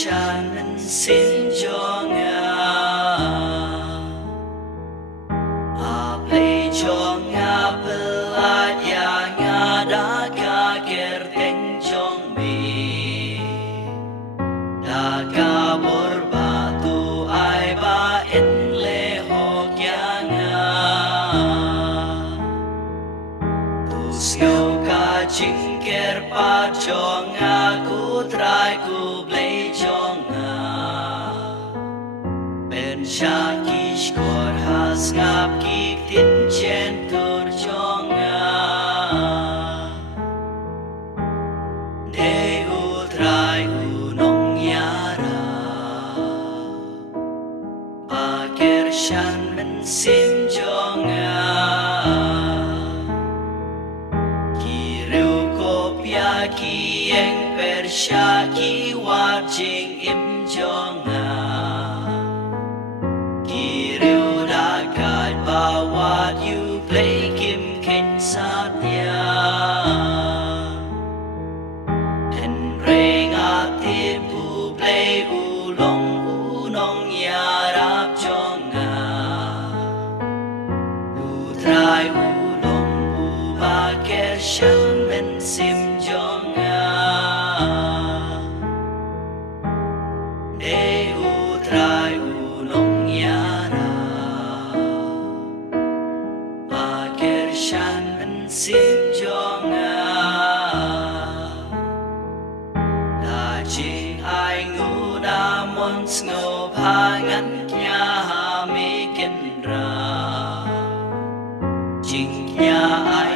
shan xin cho nga a play cho nga pelaya nga da ka kerteng chong mi da ka borba tu ai ba en le ho kya nga tu sio ka ching ker pa cho nga ku trai ku play cho nga ben sha kish kor has ngap ki tin chen tur cho nga de u trai u nong yara ba ker shan men sim cho nga ki anh per sha ki wa ching im cho nga ki rêu đã cài ba what you play kim khen sa tia en re nga te pu play u nong ya rap cho nga u trai u long u ba ker shan men sim cho nga de u trai u nong yara ba ker shan men sim cho nga da chi ai ngu da mon ngo pa ngan kya ha mi ken ra ching nya ai